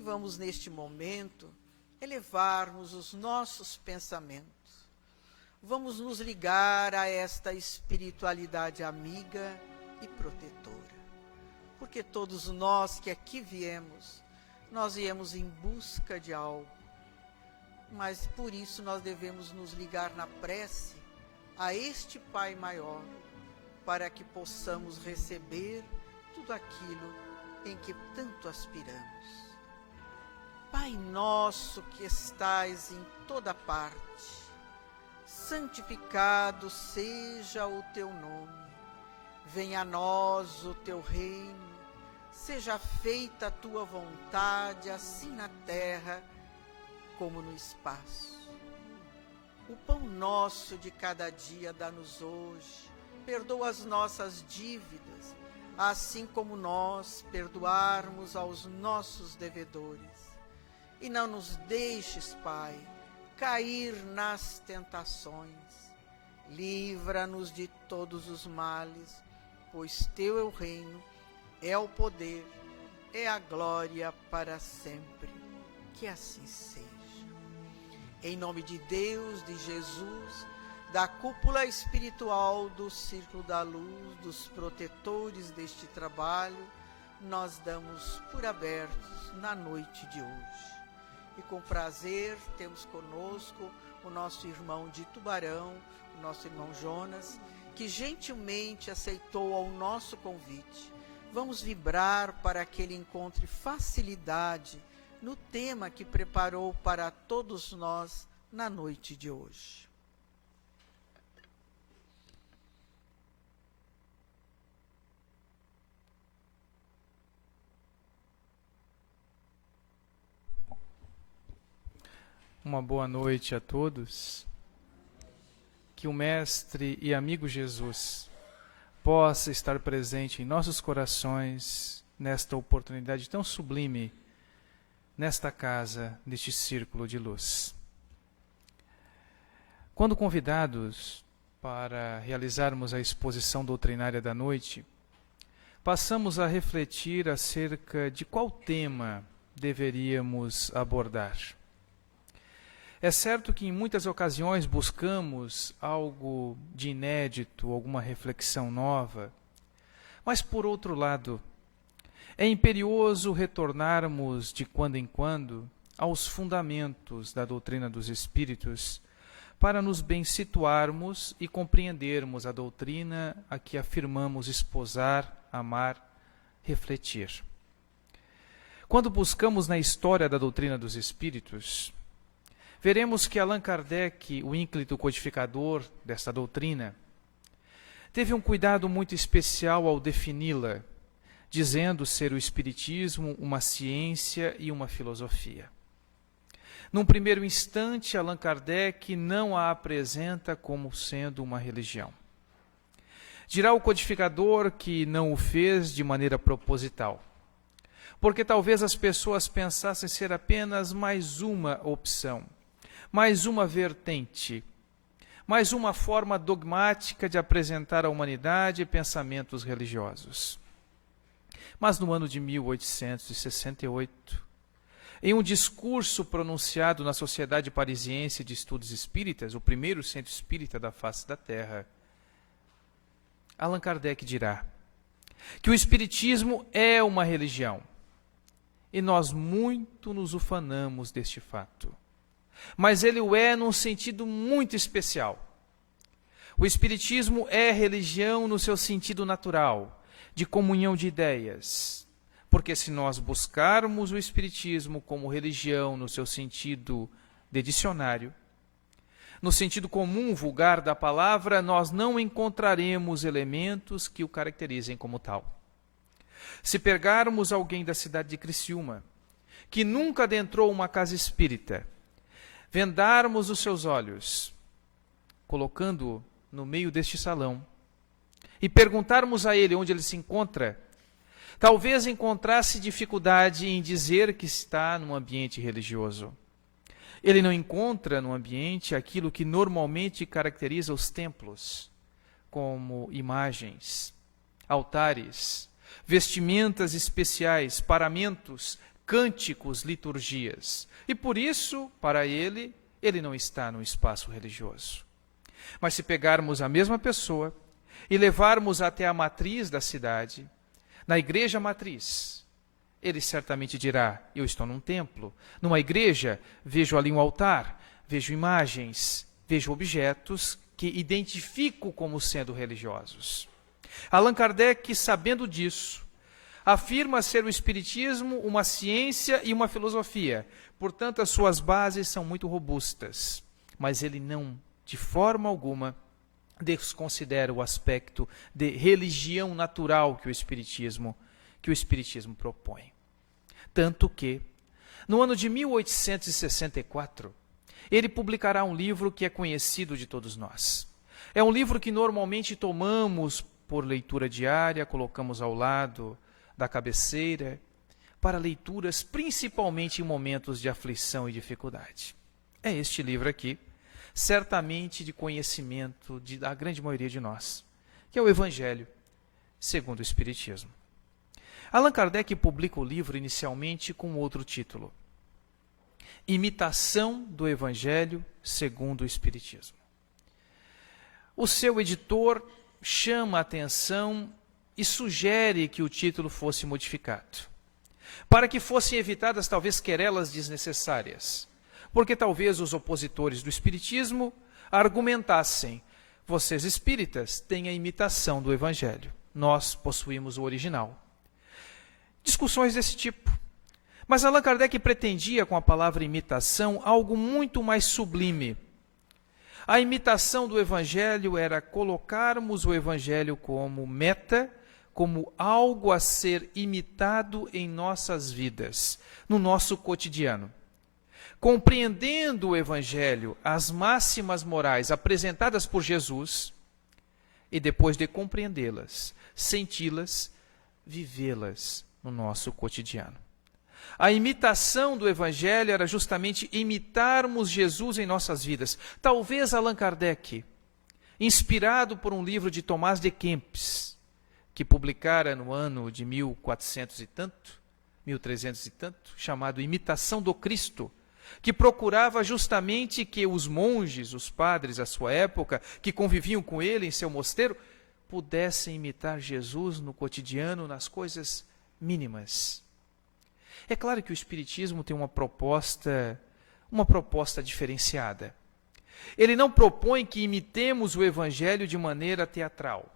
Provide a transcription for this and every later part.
E vamos, neste momento, elevarmos os nossos pensamentos. Vamos nos ligar a esta espiritualidade amiga e protetora. Porque todos nós que aqui viemos, nós viemos em busca de algo. Mas por isso nós devemos nos ligar na prece a este Pai maior, para que possamos receber tudo aquilo em que tanto aspiramos. Pai nosso que estais em toda parte, santificado seja o teu nome. Venha a nós o teu reino, seja feita a tua vontade, assim na terra como no espaço. O pão nosso de cada dia dá-nos hoje. Perdoa as nossas dívidas, assim como nós perdoarmos aos nossos devedores. E não nos deixes, Pai, cair nas tentações. Livra-nos de todos os males, pois teu é o reino, é o poder, é a glória para sempre. Que assim seja. Em nome de Deus, de Jesus, da cúpula espiritual do Círculo da Luz, dos protetores deste trabalho, nós damos por abertos na noite de hoje. E com prazer temos conosco o nosso irmão de Tubarão, o nosso irmão Jonas, que gentilmente aceitou ao nosso convite. Vamos vibrar para que ele encontre facilidade no tema que preparou para todos nós na noite de hoje. Uma boa noite a todos. Que o Mestre e amigo Jesus possa estar presente em nossos corações nesta oportunidade tão sublime, nesta casa, neste círculo de luz. Quando convidados para realizarmos a exposição doutrinária da noite, passamos a refletir acerca de qual tema deveríamos abordar. É certo que em muitas ocasiões buscamos algo de inédito, alguma reflexão nova, mas por outro lado, é imperioso retornarmos de quando em quando aos fundamentos da doutrina dos Espíritos para nos bem situarmos e compreendermos a doutrina a que afirmamos esposar, amar, refletir. Quando buscamos na história da doutrina dos Espíritos, veremos que Allan Kardec, o ínclito codificador desta doutrina, teve um cuidado muito especial ao defini-la, dizendo ser o Espiritismo uma ciência e uma filosofia. Num primeiro instante, Allan Kardec não a apresenta como sendo uma religião. Dirá o codificador que não o fez de maneira proposital, porque talvez as pessoas pensassem ser apenas mais uma opção, mais uma vertente, mais uma forma dogmática de apresentar à humanidade pensamentos religiosos. Mas no ano de 1868, em um discurso pronunciado na Sociedade Parisiense de Estudos Espíritas, o primeiro centro espírita da face da Terra, Allan Kardec dirá que o Espiritismo é uma religião, e nós muito nos ufanamos deste fato. Mas ele o é num sentido muito especial. O Espiritismo é religião no seu sentido natural, de comunhão de ideias. Porque se nós buscarmos o Espiritismo como religião no seu sentido de dicionário, no sentido comum, vulgar da palavra, nós não encontraremos elementos que o caracterizem como tal. Se pegarmos alguém da cidade de Criciúma, que nunca adentrou uma casa espírita, vendarmos os seus olhos, colocando-o no meio deste salão, e perguntarmos a ele onde ele se encontra, talvez encontrasse dificuldade em dizer que está num ambiente religioso. Ele não encontra no ambiente aquilo que normalmente caracteriza os templos, como imagens, altares, vestimentas especiais, paramentos, cânticos, liturgias. E por isso, para ele não está no espaço religioso. Mas se pegarmos a mesma pessoa e levarmos até a matriz da cidade, na igreja matriz, ele certamente dirá: eu estou num templo, numa igreja, vejo ali um altar, vejo imagens, vejo objetos que identifico como sendo religiosos. Allan Kardec, sabendo disso, afirma ser o Espiritismo uma ciência e uma filosofia. Portanto, as suas bases são muito robustas. Mas ele não, de forma alguma, desconsidera o aspecto de religião natural que o Espiritismo propõe. Tanto que, no ano de 1864, ele publicará um livro que é conhecido de todos nós. É um livro que normalmente tomamos por leitura diária, colocamos ao lado da cabeceira, para leituras principalmente em momentos de aflição e dificuldade. É este livro aqui, certamente de conhecimento da grande maioria de nós, que é o Evangelho segundo o Espiritismo. Allan Kardec publica o livro inicialmente com outro título: Imitação do Evangelho segundo o Espiritismo. O seu editor chama a atenção e sugere que o título fosse modificado, para que fossem evitadas talvez querelas desnecessárias, porque talvez os opositores do Espiritismo argumentassem: vocês espíritas têm a imitação do Evangelho, nós possuímos o original. Discussões desse tipo. Mas Allan Kardec pretendia, com a palavra imitação, algo muito mais sublime. A imitação do Evangelho era colocarmos o Evangelho como meta, como algo a ser imitado em nossas vidas, no nosso cotidiano. Compreendendo o Evangelho, as máximas morais apresentadas por Jesus, e depois de compreendê-las, senti-las, vivê-las no nosso cotidiano. A imitação do Evangelho era justamente imitarmos Jesus em nossas vidas. Talvez Allan Kardec, inspirado por um livro de Tomás de Kempis, que publicara no ano de 1400 e tanto, 1300 e tanto, chamado Imitação do Cristo, que procurava justamente que os monges, os padres da sua época, que conviviam com ele em seu mosteiro, pudessem imitar Jesus no cotidiano, nas coisas mínimas. É claro que o Espiritismo tem uma proposta diferenciada. Ele não propõe que imitemos o Evangelho de maneira teatral.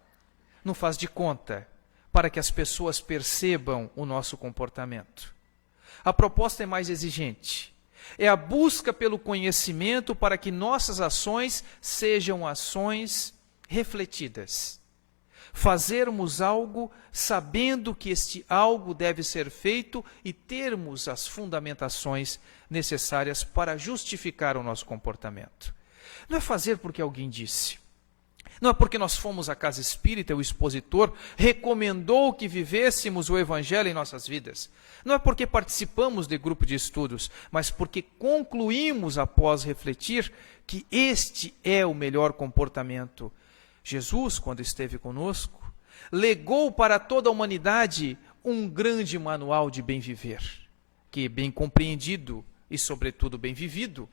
Não faz de conta, para que as pessoas percebam o nosso comportamento. A proposta é mais exigente. É a busca pelo conhecimento para que nossas ações sejam ações refletidas. Fazermos algo sabendo que este algo deve ser feito e termos as fundamentações necessárias para justificar o nosso comportamento. Não é fazer porque alguém disse. Não é porque nós fomos à casa espírita, o expositor recomendou que vivêssemos o Evangelho em nossas vidas. Não é porque participamos de grupo de estudos, mas porque concluímos após refletir que este é o melhor comportamento. Jesus, quando esteve conosco, legou para toda a humanidade um grande manual de bem viver, que, bem compreendido e, sobretudo, bem vivido,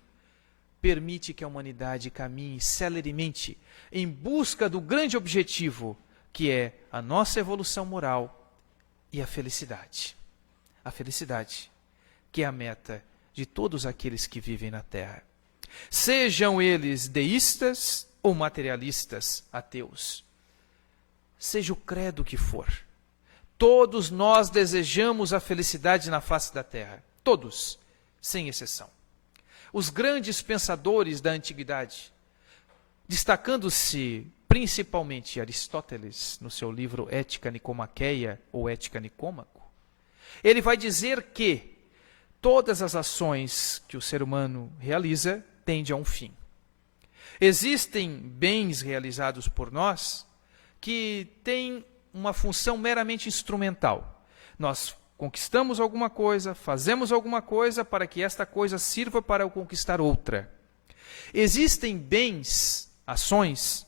permite que a humanidade caminhe celeremente em busca do grande objetivo, que é a nossa evolução moral e a felicidade. A felicidade, que é a meta de todos aqueles que vivem na Terra. Sejam eles deístas ou materialistas, ateus. Seja o credo que for, todos nós desejamos a felicidade na face da terra. Todos, sem exceção. Os grandes pensadores da antiguidade, destacando-se principalmente Aristóteles, no seu livro Ética Nicomaqueia, ou Ética Nicômaco, ele vai dizer que todas as ações que o ser humano realiza tendem a um fim. Existem bens realizados por nós que têm uma função meramente instrumental. Nós conquistamos alguma coisa, fazemos alguma coisa para que esta coisa sirva para conquistar outra. Existem bens, ações,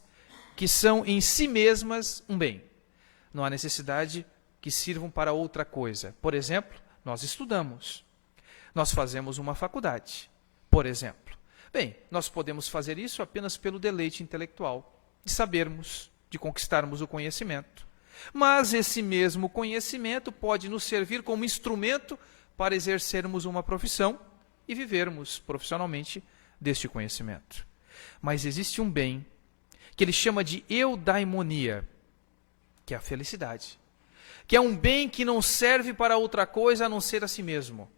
que são em si mesmas um bem. Não há necessidade que sirvam para outra coisa. Por exemplo, nós estudamos. Nós fazemos uma faculdade, por exemplo. Bem, nós podemos fazer isso apenas pelo deleite intelectual, de sabermos, de conquistarmos o conhecimento. Mas esse mesmo conhecimento pode nos servir como instrumento para exercermos uma profissão e vivermos profissionalmente deste conhecimento. Mas existe um bem que ele chama de eudaimonia, que é a felicidade, que é um bem que não serve para outra coisa a não ser a si mesmo.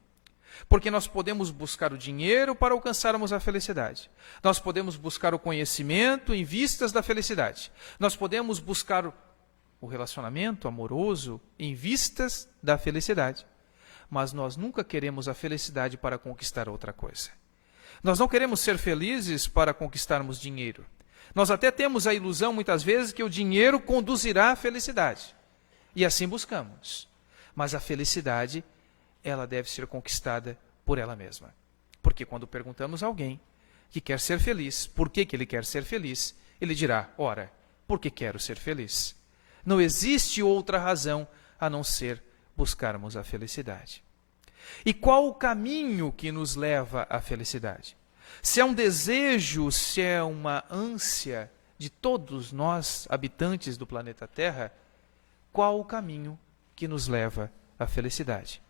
Porque nós podemos buscar o dinheiro para alcançarmos a felicidade. Nós podemos buscar o conhecimento em vistas da felicidade. Nós podemos buscar o relacionamento amoroso em vistas da felicidade. Mas nós nunca queremos a felicidade para conquistar outra coisa. Nós não queremos ser felizes para conquistarmos dinheiro. Nós até temos a ilusão, muitas vezes, que o dinheiro conduzirá à felicidade. E assim buscamos. Mas a felicidade, ela deve ser conquistada por ela mesma. Porque quando perguntamos a alguém que quer ser feliz, por que ele quer ser feliz, ele dirá, ora, porque quero ser feliz. Não existe outra razão a não ser buscarmos a felicidade. E qual o caminho que nos leva à felicidade? Se é um desejo, se é uma ânsia de todos nós, habitantes do planeta Terra, qual o caminho que nos leva à felicidade?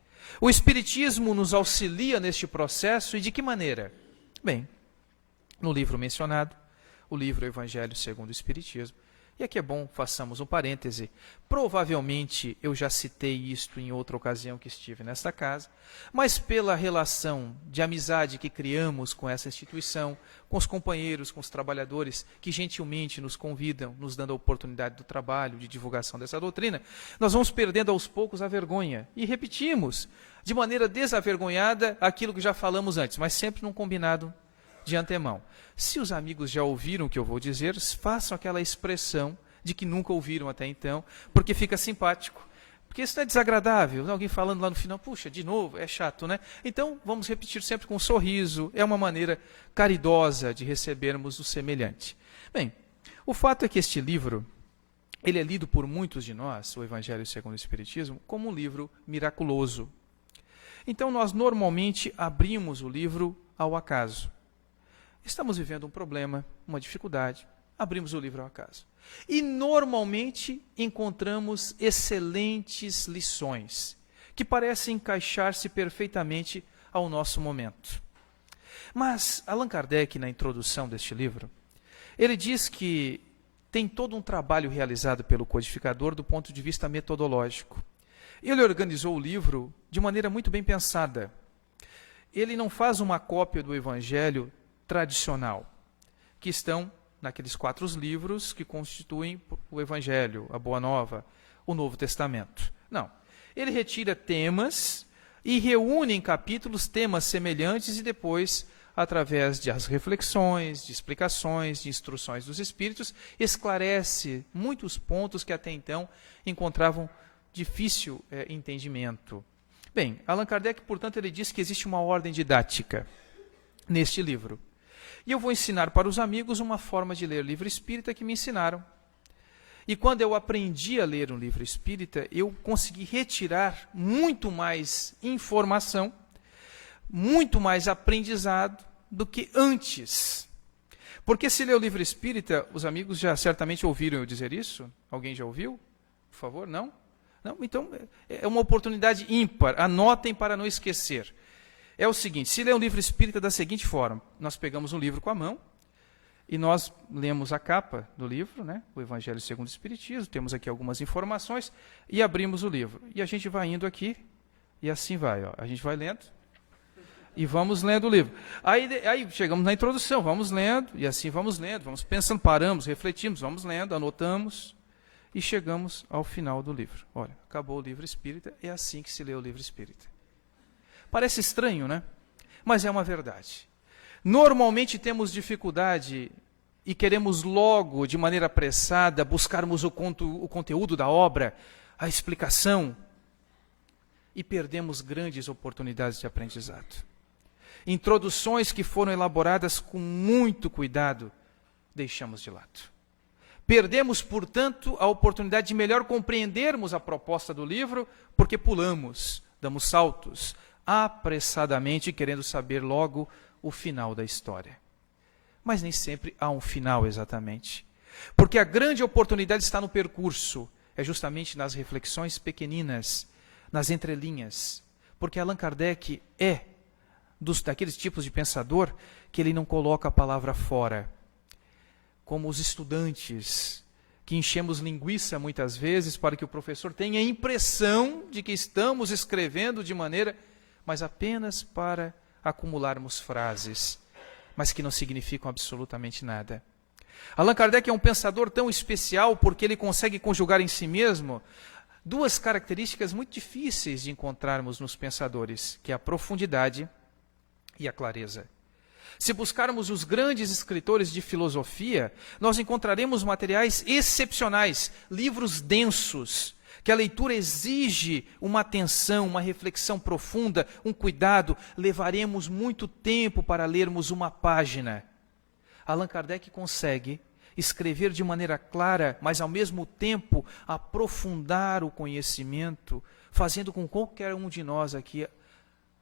O Espiritismo nos auxilia neste processo e de que maneira? Bem, no livro mencionado, o livro Evangelho segundo o Espiritismo, e aqui é bom, façamos um parêntese, provavelmente eu já citei isto em outra ocasião que estive nesta casa, mas pela relação de amizade que criamos com essa instituição, com os companheiros, com os trabalhadores, que gentilmente nos convidam, nos dando a oportunidade do trabalho, de divulgação dessa doutrina, nós vamos perdendo aos poucos a vergonha e repetimos de maneira desavergonhada aquilo que já falamos antes, mas sempre num combinado de antemão. Se os amigos já ouviram o que eu vou dizer, façam aquela expressão de que nunca ouviram até então, porque fica simpático. Porque isso não é desagradável, alguém falando lá no final, puxa, de novo, é chato, né? Então, vamos repetir sempre com um sorriso, é uma maneira caridosa de recebermos o semelhante. Bem, o fato é que este livro, ele é lido por muitos de nós, o Evangelho segundo o Espiritismo, como um livro miraculoso. Então, nós normalmente abrimos o livro ao acaso. Estamos vivendo um problema, uma dificuldade, abrimos o livro ao acaso. E normalmente encontramos excelentes lições, que parecem encaixar-se perfeitamente ao nosso momento. Mas Allan Kardec, na introdução deste livro, ele diz que tem todo um trabalho realizado pelo codificador do ponto de vista metodológico. Ele organizou o livro de maneira muito bem pensada. Ele não faz uma cópia do Evangelho tradicional, que estão naqueles 4 livros que constituem o Evangelho, a Boa Nova, o Novo Testamento. Não. Ele retira temas e reúne em capítulos temas semelhantes e depois, através das reflexões, de explicações, de instruções dos Espíritos, esclarece muitos pontos que até então encontravam difícil entendimento. Bem, Allan Kardec, portanto, ele diz que existe uma ordem didática neste livro. E eu vou ensinar para os amigos uma forma de ler livro espírita que me ensinaram. E quando eu aprendi a ler um livro espírita, eu consegui retirar muito mais informação, muito mais aprendizado do que antes. Porque se ler o livro espírita, os amigos já certamente ouviram eu dizer isso? Alguém já ouviu? Por favor, não? Não? Então, é uma oportunidade ímpar. Anotem para não esquecer. É o seguinte, se ler um livro espírita da seguinte forma, nós pegamos um livro com a mão e nós lemos a capa do livro, né, o Evangelho segundo o Espiritismo, temos aqui algumas informações e abrimos o livro. E a gente vai indo aqui e assim vai, ó, a gente vai lendo e vamos lendo o livro. Aí chegamos na introdução, vamos lendo e assim vamos lendo, vamos pensando, paramos, refletimos, vamos lendo, anotamos e chegamos ao final do livro. Olha, acabou o livro espírita, é assim que se lê o livro espírita. Parece estranho, né? Mas é uma verdade. Normalmente temos dificuldade e queremos logo, de maneira apressada, buscarmos o conteúdo da obra, a explicação, e perdemos grandes oportunidades de aprendizado. Introduções que foram elaboradas com muito cuidado, deixamos de lado. Perdemos, portanto, a oportunidade de melhor compreendermos a proposta do livro, porque pulamos, damos saltos, apressadamente, querendo saber logo o final da história. Mas nem sempre há um final exatamente. Porque a grande oportunidade está no percurso, é justamente nas reflexões pequeninas, nas entrelinhas. Porque Allan Kardec é daqueles tipos de pensador que ele não coloca a palavra fora. Como os estudantes, que enchemos linguiça muitas vezes para que o professor tenha a impressão de que estamos escrevendo de maneira, mas apenas para acumularmos frases, mas que não significam absolutamente nada. Allan Kardec é um pensador tão especial porque ele consegue conjugar em si mesmo duas características muito difíceis de encontrarmos nos pensadores, que é a profundidade e a clareza. Se buscarmos os grandes escritores de filosofia, nós encontraremos materiais excepcionais, livros densos, que a leitura exige uma atenção, uma reflexão profunda, um cuidado. Levaremos muito tempo para lermos uma página. Allan Kardec consegue escrever de maneira clara, mas ao mesmo tempo aprofundar o conhecimento, fazendo com que qualquer um de nós aqui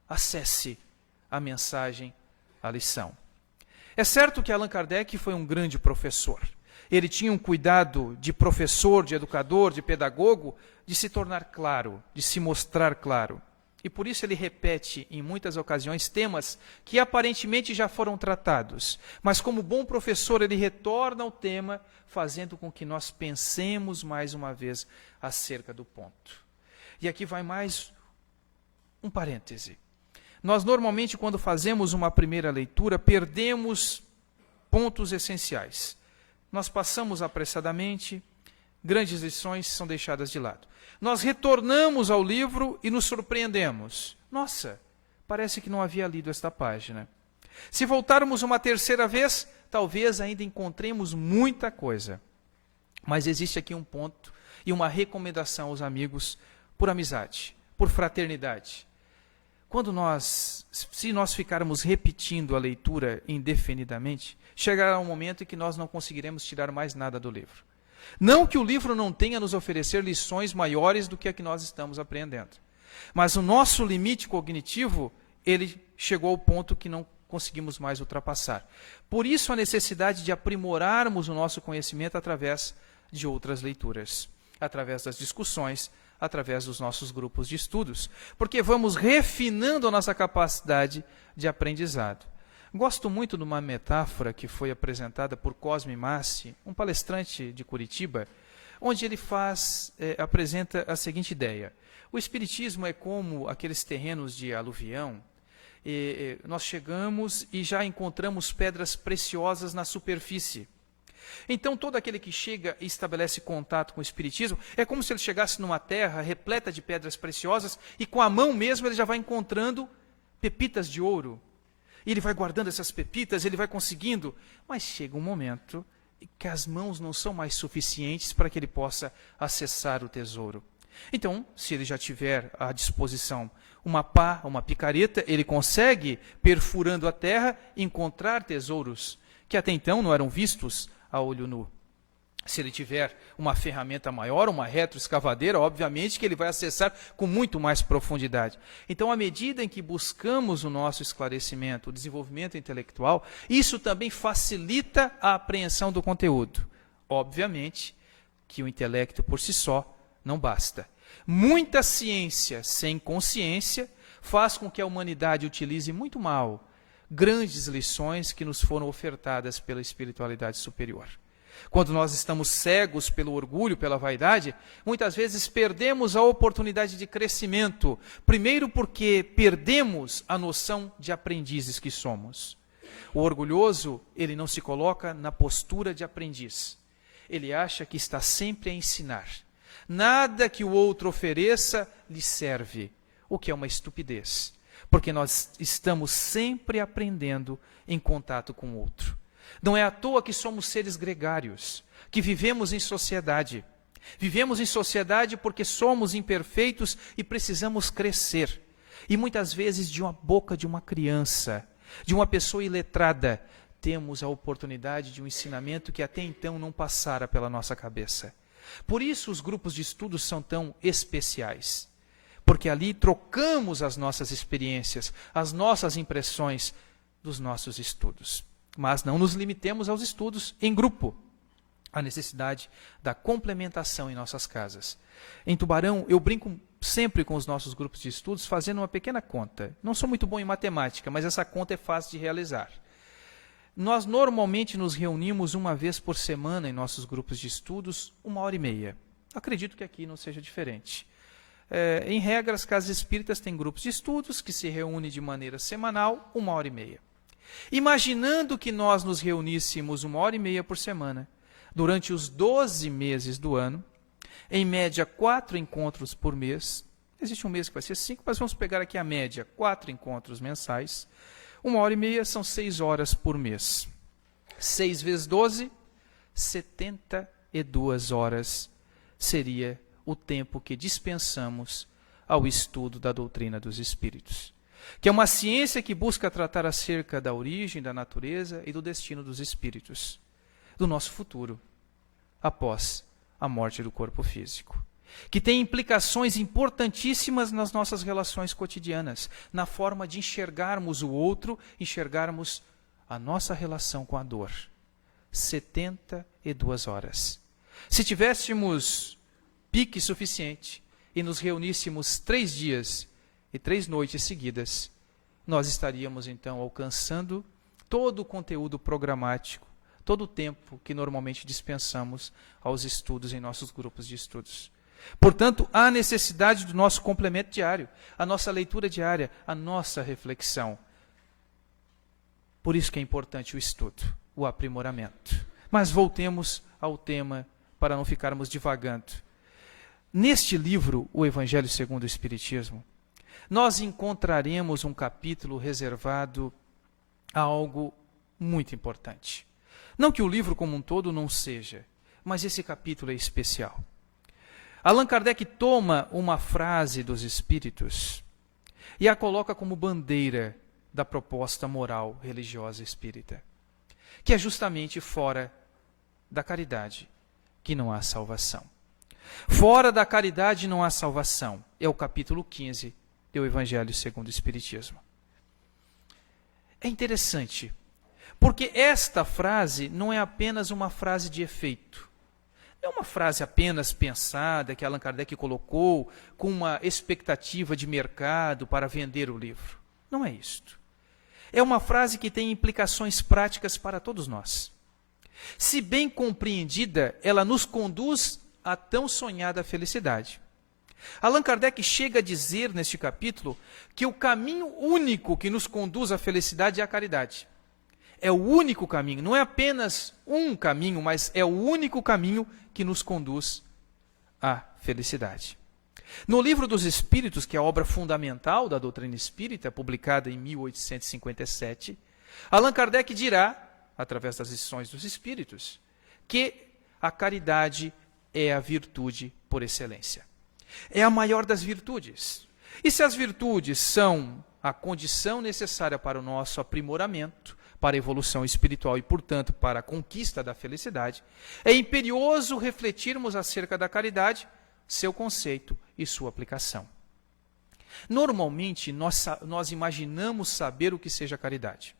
acesse a mensagem, a lição. É certo que Allan Kardec foi um grande professor. Ele tinha um cuidado de professor, de educador, de pedagogo, de se tornar claro, de se mostrar claro. E por isso ele repete em muitas ocasiões temas que aparentemente já foram tratados. Mas como bom professor, ele retorna ao tema, fazendo com que nós pensemos mais uma vez acerca do ponto. E aqui vai mais um parêntese. Nós normalmente, quando fazemos uma primeira leitura, perdemos pontos essenciais. Nós passamos apressadamente, grandes lições são deixadas de lado. Nós retornamos ao livro e nos surpreendemos. Nossa, parece que não havia lido esta página. Se voltarmos uma terceira vez, talvez ainda encontremos muita coisa. Mas existe aqui um ponto e uma recomendação aos amigos por amizade, por fraternidade. Se nós ficarmos repetindo a leitura indefinidamente, chegará um momento em que nós não conseguiremos tirar mais nada do livro. Não que o livro não tenha a nos oferecer lições maiores do que a que nós estamos aprendendo. Mas o nosso limite cognitivo, ele chegou ao ponto que não conseguimos mais ultrapassar. Por isso a necessidade de aprimorarmos o nosso conhecimento através de outras leituras, através das discussões, através dos nossos grupos de estudos, porque vamos refinando a nossa capacidade de aprendizado. Gosto muito de uma metáfora que foi apresentada por Cosme Massi, um palestrante de Curitiba, onde ele apresenta a seguinte ideia. O Espiritismo é como aqueles terrenos de aluvião, nós chegamos e já encontramos pedras preciosas na superfície. Então, todo aquele que chega e estabelece contato com o Espiritismo, é como se ele chegasse numa terra repleta de pedras preciosas e com a mão mesmo ele já vai encontrando pepitas de ouro. E ele vai guardando essas pepitas, ele vai conseguindo, mas chega um momento que as mãos não são mais suficientes para que ele possa acessar o tesouro. Então, se ele já tiver à disposição uma pá, uma picareta, ele consegue, perfurando a terra, encontrar tesouros que até então não eram vistos a olho nu. Se ele tiver uma ferramenta maior, uma retroescavadeira, obviamente que ele vai acessar com muito mais profundidade. Então, à medida em que buscamos o nosso esclarecimento, o desenvolvimento intelectual, isso também facilita a apreensão do conteúdo. Obviamente que o intelecto por si só não basta. Muita ciência sem consciência faz com que a humanidade utilize muito mal grandes lições que nos foram ofertadas pela espiritualidade superior. Quando nós estamos cegos pelo orgulho, pela vaidade, muitas vezes perdemos a oportunidade de crescimento. Primeiro porque perdemos a noção de aprendizes que somos. O orgulhoso, ele não se coloca na postura de aprendiz. Ele acha que está sempre a ensinar. Nada que o outro ofereça lhe serve, o que é uma estupidez. Porque nós estamos sempre aprendendo em contato com o outro. Não é à toa que somos seres gregários, que vivemos em sociedade. Vivemos em sociedade porque somos imperfeitos e precisamos crescer. E muitas vezes de uma boca de uma criança, de uma pessoa iletrada, temos a oportunidade de um ensinamento que até então não passara pela nossa cabeça. Por isso os grupos de estudos são tão especiais. porque ali trocamos as nossas experiências, as nossas impressões dos nossos estudos. Mas não nos limitemos aos estudos em grupo. Há necessidade da complementação em nossas casas. Em Tubarão, eu brinco sempre com os nossos grupos de estudos fazendo uma pequena conta. Não sou muito bom em matemática, mas essa conta é fácil de realizar. Nós normalmente nos reunimos uma vez por semana em nossos grupos de estudos, 1h30. Acredito que aqui não seja diferente. Em regra, as casas espíritas têm grupos de estudos que se reúnem de maneira semanal, 1h30. Imaginando que nós nos reuníssemos 1h30 por semana, durante os 12 meses do ano, em média 4 encontros por mês, existe um mês que vai ser 5, mas vamos pegar aqui a média, 4 encontros mensais, 1h30 são 6 horas por mês. 6 vezes 12, 72 horas seria o tempo que dispensamos ao estudo da doutrina dos espíritos, que é uma ciência que busca tratar acerca da origem, da natureza e do destino dos espíritos, do nosso futuro, após a morte do corpo físico, que tem implicações importantíssimas nas nossas relações cotidianas, na forma de enxergarmos o outro, enxergarmos a nossa relação com a dor. 72 horas. Se tivéssemos pique suficiente e nos reuníssemos 3 dias e 3 noites seguidas, nós estaríamos então alcançando todo o conteúdo programático, todo o tempo que normalmente dispensamos aos estudos em nossos grupos de estudos. Portanto, há necessidade do nosso complemento diário, a nossa leitura diária, a nossa reflexão. Por isso que é importante o estudo, o aprimoramento. Mas voltemos ao tema para não ficarmos divagando. Neste livro, O Evangelho segundo o Espiritismo, nós encontraremos um capítulo reservado a algo muito importante. Não que o livro como um todo não seja, mas esse capítulo é especial. Allan Kardec toma uma frase dos Espíritos e a coloca como bandeira da proposta moral religiosa espírita, que é justamente fora da caridade que não há salvação. Fora da caridade não há salvação. É o capítulo 15 do Evangelho segundo o Espiritismo. É interessante, porque esta frase não é apenas uma frase de efeito. Não é uma frase apenas pensada que Allan Kardec colocou com uma expectativa de mercado para vender o livro. Não é isto. É uma frase que tem implicações práticas para todos nós. Se bem compreendida, ela nos conduz à tão sonhada felicidade. Allan Kardec chega a dizer neste capítulo que o caminho único que nos conduz à felicidade é a caridade. É o único caminho, não é apenas um caminho, mas é o único caminho que nos conduz à felicidade. No Livro dos Espíritos, que é a obra fundamental da doutrina espírita, publicada em 1857, Allan Kardec dirá, através das lições dos Espíritos, que a caridade é a virtude por excelência. É a maior das virtudes. E se as virtudes são a condição necessária para o nosso aprimoramento, para a evolução espiritual e, portanto, para a conquista da felicidade, é imperioso refletirmos acerca da caridade, seu conceito e sua aplicação. Normalmente, nós imaginamos saber o que seja caridade.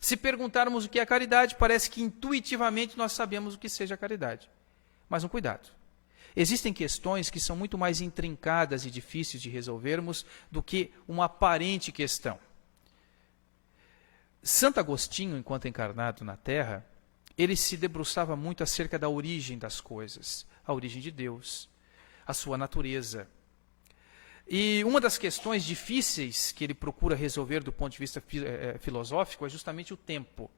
Se perguntarmos o que é caridade, parece que intuitivamente nós sabemos o que seja caridade. Mas um cuidado. Existem questões que são muito mais intrincadas e difíceis de resolvermos do que uma aparente questão. Santo Agostinho, enquanto encarnado na Terra, ele se debruçava muito acerca da origem das coisas, a origem de Deus, a sua natureza. E uma das questões difíceis que ele procura resolver do ponto de vista filosófico é justamente o tempo.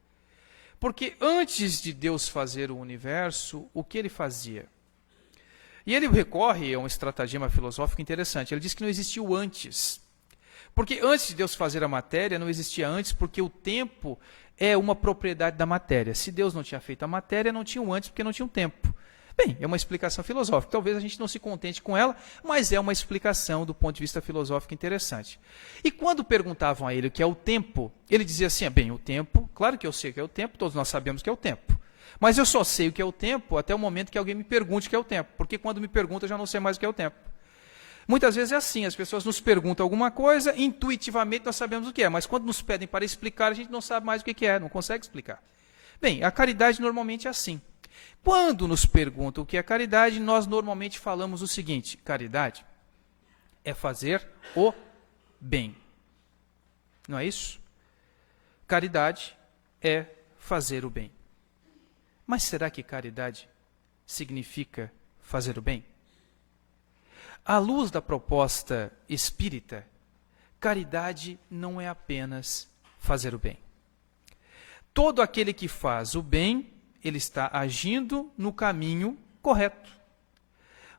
Porque antes de Deus fazer o universo, o que ele fazia? E ele recorre a um estratagema filosófico interessante. Ele diz que não existia o antes. Porque antes de Deus fazer a matéria, não existia antes, porque o tempo é uma propriedade da matéria. Se Deus não tinha feito a matéria, não tinha o antes, porque não tinha o tempo. Bem, é uma explicação filosófica. Talvez a gente não se contente com ela, mas é uma explicação do ponto de vista filosófico interessante. E quando perguntavam a ele o que é o tempo, ele dizia assim, bem, o tempo, claro que eu sei o que é o tempo, todos nós sabemos o que é o tempo. Mas eu só sei o que é o tempo até o momento que alguém me pergunte o que é o tempo, porque quando me pergunta eu já não sei mais o que é o tempo. Muitas vezes é assim, as pessoas nos perguntam alguma coisa, intuitivamente nós sabemos o que é, mas quando nos pedem para explicar, a gente não sabe mais o que é, não consegue explicar. Bem, a caridade normalmente é assim. Quando nos perguntam o que é caridade, nós normalmente falamos o seguinte: caridade é fazer o bem. Não é isso? Caridade é fazer o bem. Mas será que caridade significa fazer o bem? À luz da proposta espírita, caridade não é apenas fazer o bem. Todo aquele que faz o bem, ele está agindo no caminho correto.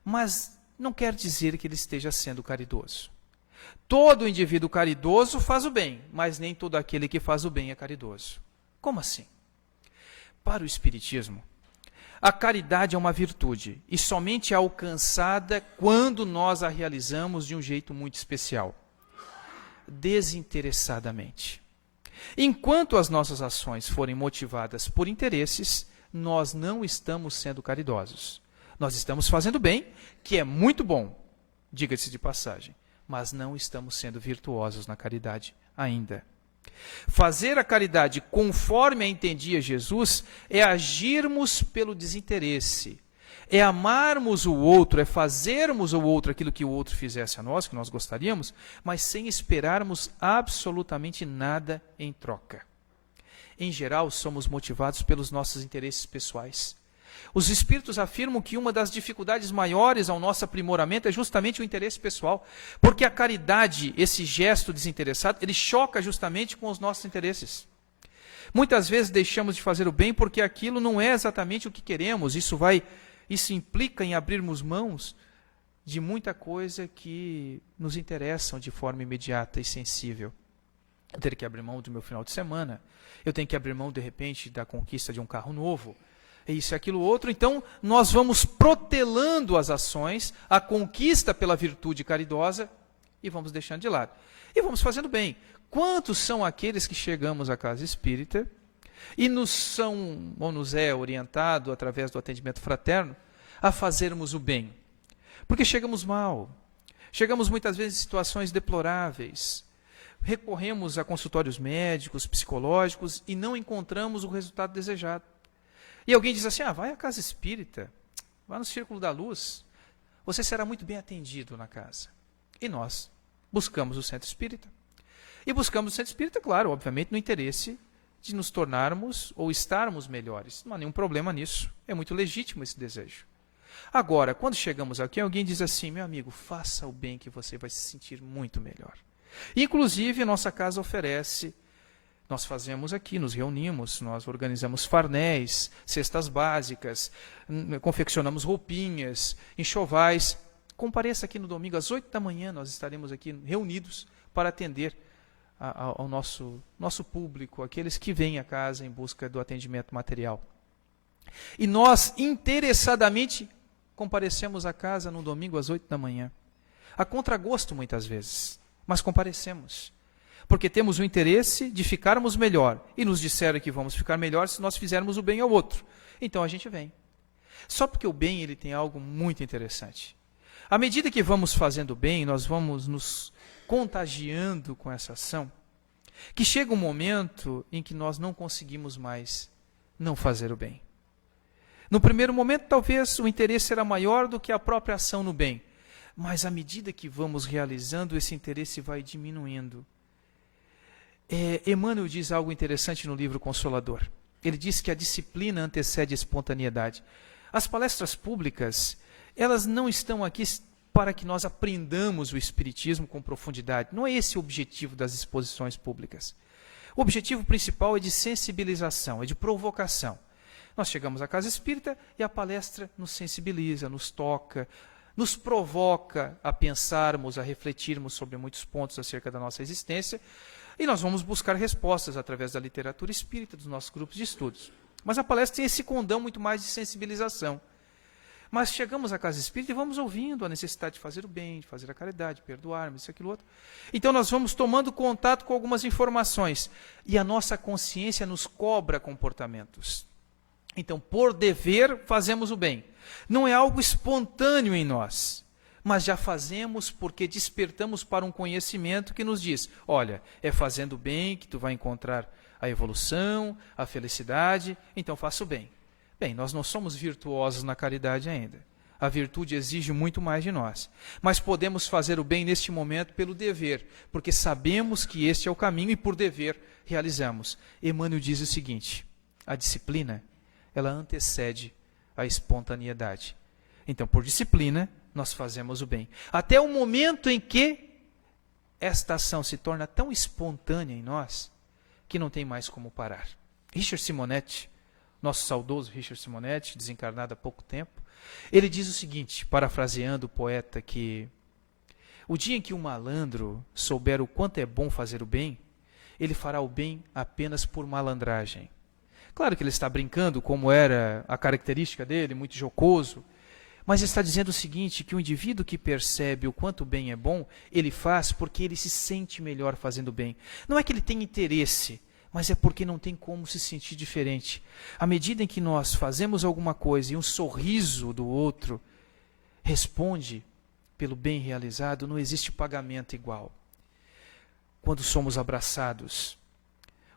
Mas não quer dizer que ele esteja sendo caridoso. Todo indivíduo caridoso faz o bem, mas nem todo aquele que faz o bem é caridoso. Como assim? Para o Espiritismo, a caridade é uma virtude e somente é alcançada quando nós a realizamos de um jeito muito especial, desinteressadamente. Enquanto as nossas ações forem motivadas por interesses, nós não estamos sendo caridosos. Nós estamos fazendo bem, que é muito bom, diga-se de passagem, mas não estamos sendo virtuosos na caridade ainda. Fazer a caridade conforme a entendia Jesus é agirmos pelo desinteresse, é amarmos o outro, é fazermos ao outro aquilo que o outro fizesse a nós, que nós gostaríamos, mas sem esperarmos absolutamente nada em troca. Em geral, somos motivados pelos nossos interesses pessoais. Os espíritos afirmam que uma das dificuldades maiores ao nosso aprimoramento é justamente o interesse pessoal, porque a caridade, esse gesto desinteressado, ele choca justamente com os nossos interesses. Muitas vezes deixamos de fazer o bem porque aquilo não é exatamente o que queremos. Isso implica em abrirmos mãos de muita coisa que nos interessam de forma imediata e sensível. Eu tenho que abrir mão do meu final de semana, eu tenho que abrir mão, de repente, da conquista de um carro novo, isso e aquilo outro. Então, nós vamos protelando as ações, a conquista pela virtude caridosa, e vamos deixando de lado. E vamos fazendo bem. Quantos são aqueles que chegamos à casa espírita e nos é orientado, através do atendimento fraterno, a fazermos o bem? Porque chegamos mal, chegamos muitas vezes em situações deploráveis, recorremos a consultórios médicos, psicológicos e não encontramos o resultado desejado. E alguém diz assim: vai à casa espírita, vá no Círculo da Luz, você será muito bem atendido na casa. E nós buscamos o centro espírita. E buscamos o centro espírita, claro, obviamente, no interesse de nos tornarmos ou estarmos melhores. Não há nenhum problema nisso, é muito legítimo esse desejo. Agora, quando chegamos aqui, alguém diz assim: meu amigo, faça o bem que você vai se sentir muito melhor. Inclusive, a nossa casa oferece, nós fazemos aqui, nos reunimos, nós organizamos farnéis, cestas básicas, confeccionamos roupinhas, enxovais. Compareça aqui no domingo às 8 da manhã, nós estaremos aqui reunidos para atender ao nosso público, aqueles que vêm à casa em busca do atendimento material. E nós, interessadamente, comparecemos à casa no domingo às 8 da manhã. A contragosto, muitas vezes, mas comparecemos. Porque temos o interesse de ficarmos melhor. E nos disseram que vamos ficar melhor se nós fizermos o bem ao outro. Então a gente vem. Só porque o bem ele tem algo muito interessante. À medida que vamos fazendo o bem, nós vamos nos contagiando com essa ação, que chega um momento em que nós não conseguimos mais não fazer o bem. No primeiro momento, talvez o interesse será maior do que a própria ação no bem. Mas à medida que vamos realizando, esse interesse vai diminuindo. Emmanuel diz algo interessante no livro Consolador. Ele diz que a disciplina antecede a espontaneidade. As palestras públicas, elas não estão aqui para que nós aprendamos o Espiritismo com profundidade. Não é esse o objetivo das exposições públicas. O objetivo principal é de sensibilização, é de provocação. Nós chegamos à casa espírita e a palestra nos sensibiliza, nos toca, nos provoca a pensarmos, a refletirmos sobre muitos pontos acerca da nossa existência, e nós vamos buscar respostas através da literatura espírita, dos nossos grupos de estudos. Mas a palestra tem esse condão muito mais de sensibilização. Mas chegamos à casa espírita e vamos ouvindo a necessidade de fazer o bem, de fazer a caridade, perdoarmos, isso, aquilo, outro. Então nós vamos tomando contato com algumas informações, e a nossa consciência nos cobra comportamentos. Então, por dever, fazemos o bem. Não é algo espontâneo em nós, mas já fazemos porque despertamos para um conhecimento que nos diz, olha, é fazendo bem que tu vai encontrar a evolução, a felicidade, então faça o bem. Bem, nós não somos virtuosos na caridade ainda. A virtude exige muito mais de nós. Mas podemos fazer o bem neste momento pelo dever, porque sabemos que este é o caminho e por dever realizamos. Emmanuel diz o seguinte, a disciplina, ela antecede a espontaneidade. Então, por disciplina, nós fazemos o bem. Até o momento em que esta ação se torna tão espontânea em nós, que não tem mais como parar. Richard Simonetti, nosso saudoso Richard Simonetti, desencarnado há pouco tempo, ele diz o seguinte, parafraseando o poeta, que o dia em que um malandro souber o quanto é bom fazer o bem, ele fará o bem apenas por malandragem. Claro que ele está brincando, como era a característica dele, muito jocoso, mas está dizendo o seguinte, que o indivíduo que percebe o quanto o bem é bom, ele faz porque ele se sente melhor fazendo o bem. Não é que ele tem interesse, mas é porque não tem como se sentir diferente. À medida em que nós fazemos alguma coisa e um sorriso do outro responde pelo bem realizado, não existe pagamento igual. Quando somos abraçados,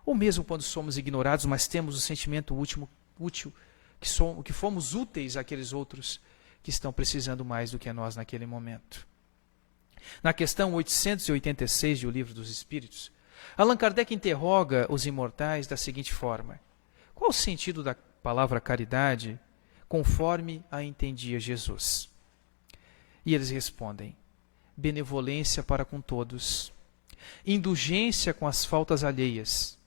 ou mesmo quando somos ignorados, mas temos o sentimento útil que fomos úteis àqueles outros que estão precisando mais do que a nós naquele momento. Na questão 886 de O Livro dos Espíritos, Allan Kardec interroga os imortais da seguinte forma: qual o sentido da palavra caridade conforme a entendia Jesus? E eles respondem: benevolência para com todos, indulgência com as faltas alheias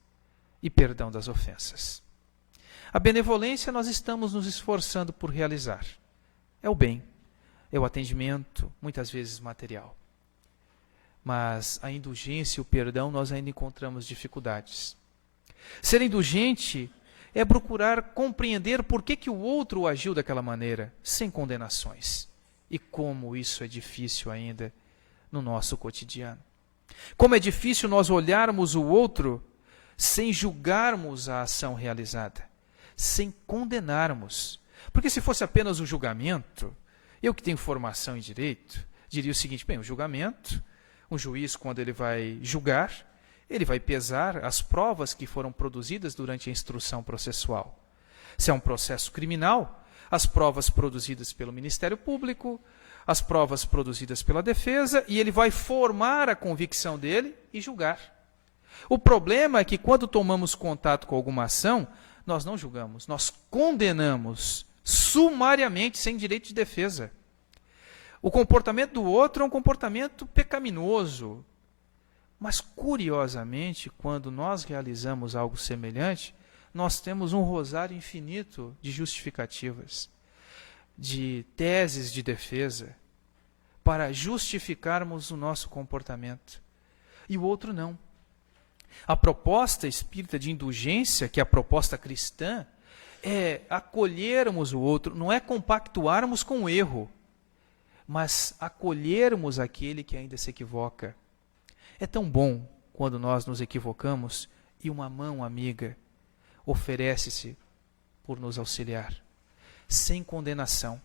e perdão das ofensas. A benevolência nós estamos nos esforçando por realizar. É o bem, é o atendimento, muitas vezes material. Mas a indulgência e o perdão nós ainda encontramos dificuldades. Ser indulgente é procurar compreender por que o outro agiu daquela maneira, sem condenações. E como isso é difícil ainda no nosso cotidiano. Como é difícil nós olharmos o outro sem julgarmos a ação realizada, sem condenarmos. Porque se fosse apenas o julgamento, eu que tenho formação em direito, diria o seguinte, bem, o julgamento, um juiz quando ele vai julgar, ele vai pesar as provas que foram produzidas durante a instrução processual. Se é um processo criminal, as provas produzidas pelo Ministério Público, as provas produzidas pela defesa, e ele vai formar a convicção dele e julgar. O problema é que quando tomamos contato com alguma ação, nós não julgamos, nós condenamos sumariamente, sem direito de defesa. O comportamento do outro é um comportamento pecaminoso. Mas, curiosamente, quando nós realizamos algo semelhante, nós temos um rosário infinito de justificativas, de teses de defesa, para justificarmos o nosso comportamento. E o outro não. A proposta espírita de indulgência, que é a proposta cristã, é acolhermos o outro, não é compactuarmos com o erro, mas acolhermos aquele que ainda se equivoca. É tão bom quando nós nos equivocamos e uma mão amiga oferece-se por nos auxiliar, sem condenação.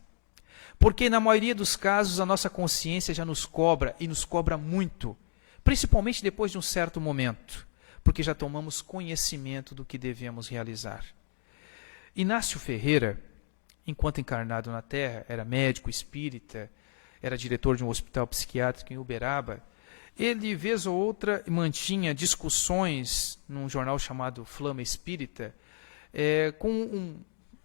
Porque na maioria dos casos a nossa consciência já nos cobra, e nos cobra muito, principalmente depois de um certo momento, porque já tomamos conhecimento do que devemos realizar. Inácio Ferreira, enquanto encarnado na Terra, era médico espírita, era diretor de um hospital psiquiátrico em Uberaba. Ele, vez ou outra, mantinha discussões num jornal chamado Flama Espírita, com um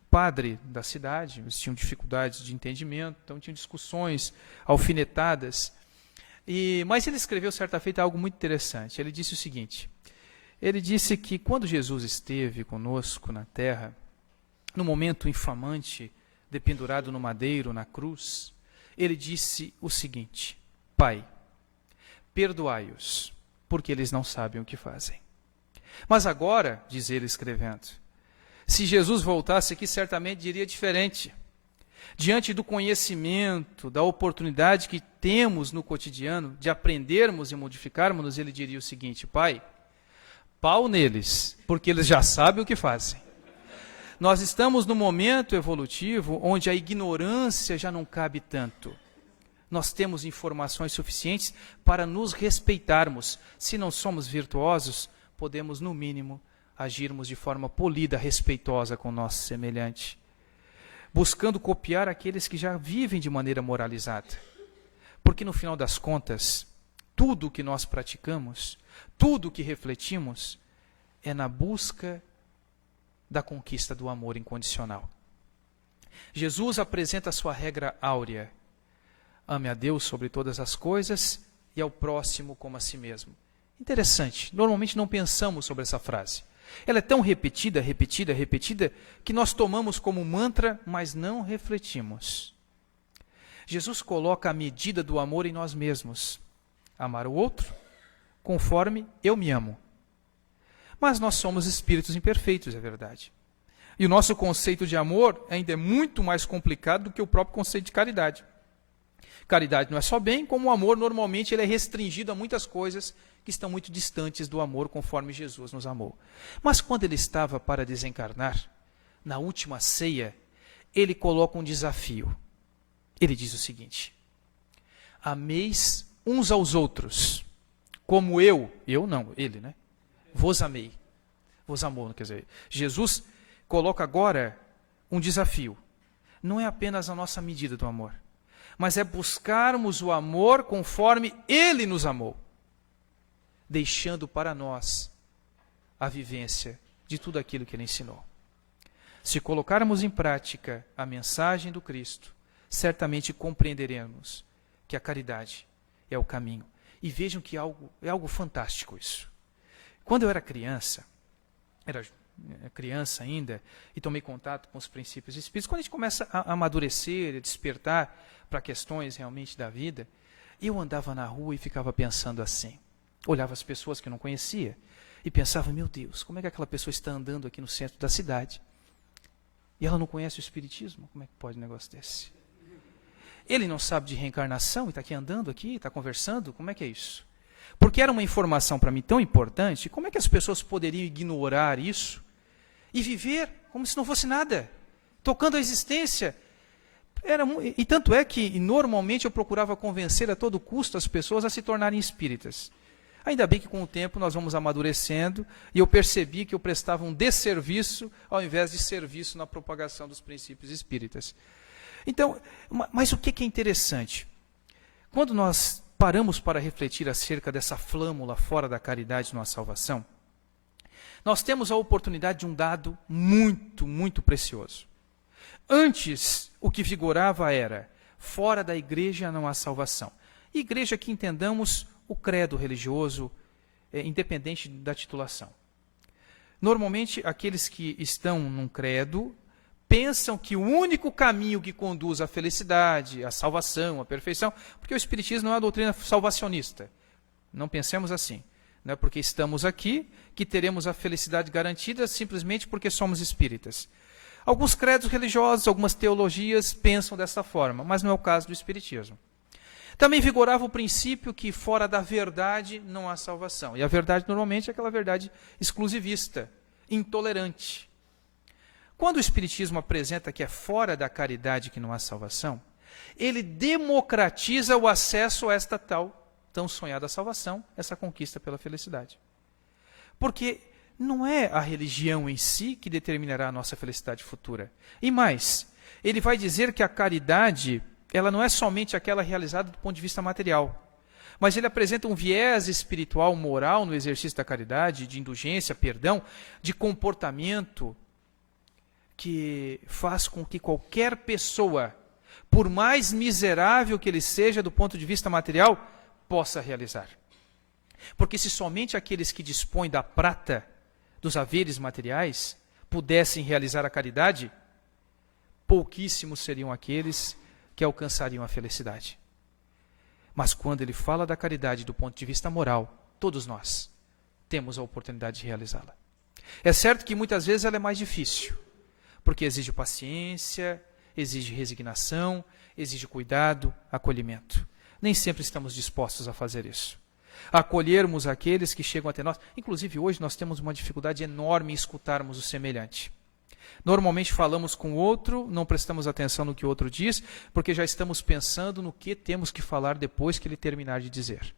padre da cidade. Eles tinham dificuldades de entendimento, então tinham discussões alfinetadas. Mas ele escreveu certa feita algo muito interessante. Ele disse o seguinte, ele disse que quando Jesus esteve conosco na Terra, no momento infamante, dependurado no madeiro, na cruz, ele disse o seguinte: Pai, perdoai-os, porque eles não sabem o que fazem. Mas agora, diz ele escrevendo, se Jesus voltasse aqui, certamente diria diferente. Diante do conhecimento, da oportunidade que temos no cotidiano de aprendermos e modificarmos, ele diria o seguinte: Pai, pau neles, porque eles já sabem o que fazem. Nós estamos num momento evolutivo onde a ignorância já não cabe tanto. nós temos informações suficientes para nos respeitarmos. Se não somos virtuosos, podemos, no mínimo, agirmos de forma polida, respeitosa com o nosso semelhante, buscando copiar aqueles que já vivem de maneira moralizada. Porque, no final das contas, tudo o que nós praticamos, tudo o que refletimos, é na busca da conquista do amor incondicional. Jesus apresenta a sua regra áurea: ame a Deus sobre todas as coisas e ao próximo como a si mesmo. Interessante, normalmente não pensamos sobre essa frase. Ela é tão repetida, que nós tomamos como mantra, mas não refletimos. Jesus coloca a medida do amor em nós mesmos. Amar o outro conforme eu me amo. Mas nós somos espíritos imperfeitos, é verdade. E o nosso conceito de amor ainda é muito mais complicado do que o próprio conceito de caridade. Caridade não é só bem, como o amor normalmente ele é restringido a muitas coisas que estão muito distantes do amor conforme Jesus nos amou. Mas quando ele estava para desencarnar, na última ceia, ele coloca um desafio. Ele diz o seguinte: ameis uns aos outros, como ele, né? Vos amei. Vos amou, quer dizer, Jesus coloca agora um desafio. Não é apenas a nossa medida do amor, mas é buscarmos o amor conforme ele nos amou, deixando para nós a vivência de tudo aquilo que ele ensinou. Se colocarmos em prática a mensagem do Cristo, certamente compreenderemos que a caridade é o caminho. E vejam que é algo fantástico isso. Quando eu era criança ainda, e tomei contato com os princípios espíritas, quando a gente começa a amadurecer, a despertar para questões realmente da vida, eu andava na rua e ficava pensando assim. Olhava as pessoas que eu não conhecia e pensava: meu Deus, como é que aquela pessoa está andando aqui no centro da cidade? E ela não conhece o Espiritismo? Como é que pode um negócio desse? Ele não sabe de reencarnação e está aqui andando aqui, está conversando? Como é que é isso? Porque era uma informação para mim tão importante, como é que as pessoas poderiam ignorar isso e viver como se não fosse nada, tocando a existência? E tanto é que normalmente eu procurava convencer a todo custo as pessoas a se tornarem espíritas. Ainda bem que com o tempo nós vamos amadurecendo e eu percebi que eu prestava um desserviço ao invés de serviço na propagação dos princípios espíritas. Então, mas o que é interessante? Quando nós paramos para refletir acerca dessa flâmula fora da caridade na salvação, nós temos a oportunidade de um dado muito, muito precioso. Antes, o que vigorava era: fora da igreja não há salvação. Igreja que entendamos o credo religioso, independente da titulação. Normalmente, aqueles que estão num credo pensam que o único caminho que conduz à felicidade, à salvação, à perfeição, porque o Espiritismo não é uma doutrina salvacionista. Não pensemos assim. Não é porque estamos aqui que teremos a felicidade garantida simplesmente porque somos espíritas. Alguns credos religiosos, algumas teologias pensam dessa forma, mas não é o caso do Espiritismo. Também vigorava o princípio que fora da verdade não há salvação. E a verdade normalmente é aquela verdade exclusivista, intolerante. Quando o Espiritismo apresenta que é fora da caridade que não há salvação, ele democratiza o acesso a esta tão sonhada salvação, essa conquista pela felicidade. Porque não é a religião em si que determinará a nossa felicidade futura. E mais, ele vai dizer que a caridade, ela não é somente aquela realizada do ponto de vista material, mas ele apresenta um viés espiritual, moral no exercício da caridade, de indulgência, perdão, de comportamento, que faz com que qualquer pessoa, por mais miserável que ele seja do ponto de vista material, possa realizar. Porque se somente aqueles que dispõem da prata, dos haveres materiais, pudessem realizar a caridade, pouquíssimos seriam aqueles que alcançariam a felicidade. Mas quando ele fala da caridade do ponto de vista moral, todos nós temos a oportunidade de realizá-la. É certo que muitas vezes ela é mais difícil, porque exige paciência, exige resignação, exige cuidado, acolhimento. Nem sempre estamos dispostos a fazer isso. A acolhermos aqueles que chegam até nós. Inclusive, hoje nós temos uma dificuldade enorme em escutarmos o semelhante. Normalmente falamos com o outro, não prestamos atenção no que o outro diz, porque já estamos pensando no que temos que falar depois que ele terminar de dizer.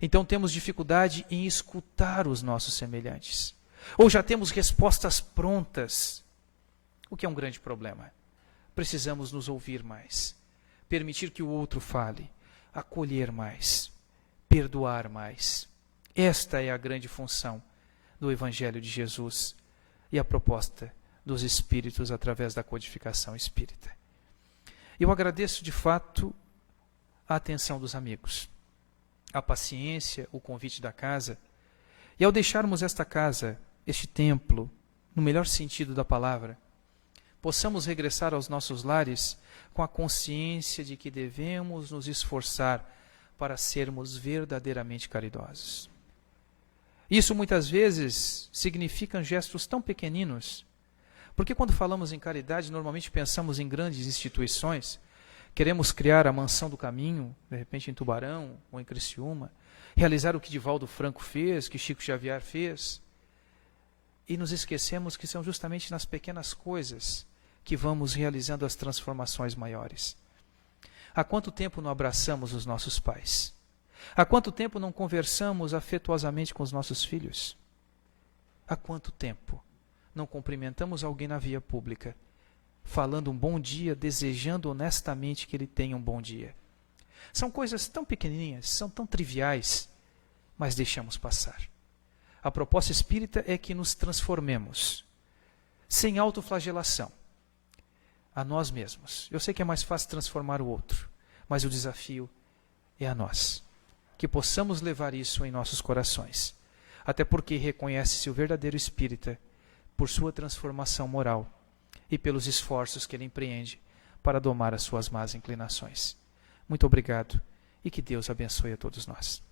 Então temos dificuldade em escutar os nossos semelhantes. Ou já temos respostas prontas, o que é um grande problema. Precisamos nos ouvir mais, permitir que o outro fale, acolher mais, perdoar mais. Esta é a grande função do Evangelho de Jesus e a proposta dos Espíritos através da codificação espírita. Eu agradeço de fato a atenção dos amigos, a paciência, o convite da casa, e ao deixarmos esta casa, este templo, no melhor sentido da palavra, possamos regressar aos nossos lares com a consciência de que devemos nos esforçar para sermos verdadeiramente caridosos. Isso muitas vezes significa gestos tão pequeninos, porque quando falamos em caridade, normalmente pensamos em grandes instituições, queremos criar a mansão do caminho, de repente em Tubarão ou em Criciúma, realizar o que Divaldo Franco fez, que Chico Xavier fez, e nos esquecemos que são justamente nas pequenas coisas que vamos realizando as transformações maiores. Há quanto tempo não abraçamos os nossos pais? Há quanto tempo não conversamos afetuosamente com os nossos filhos? Há quanto tempo não cumprimentamos alguém na via pública, falando um bom dia, desejando honestamente que ele tenha um bom dia? São coisas tão pequenininhas, são tão triviais, mas deixamos passar. A proposta espírita é que nos transformemos, sem autoflagelação, a nós mesmos. Eu sei que é mais fácil transformar o outro, mas o desafio é a nós. Que possamos levar isso em nossos corações, até porque reconhece-se o verdadeiro espírita por sua transformação moral e pelos esforços que ele empreende para domar as suas más inclinações. Muito obrigado e que Deus abençoe a todos nós.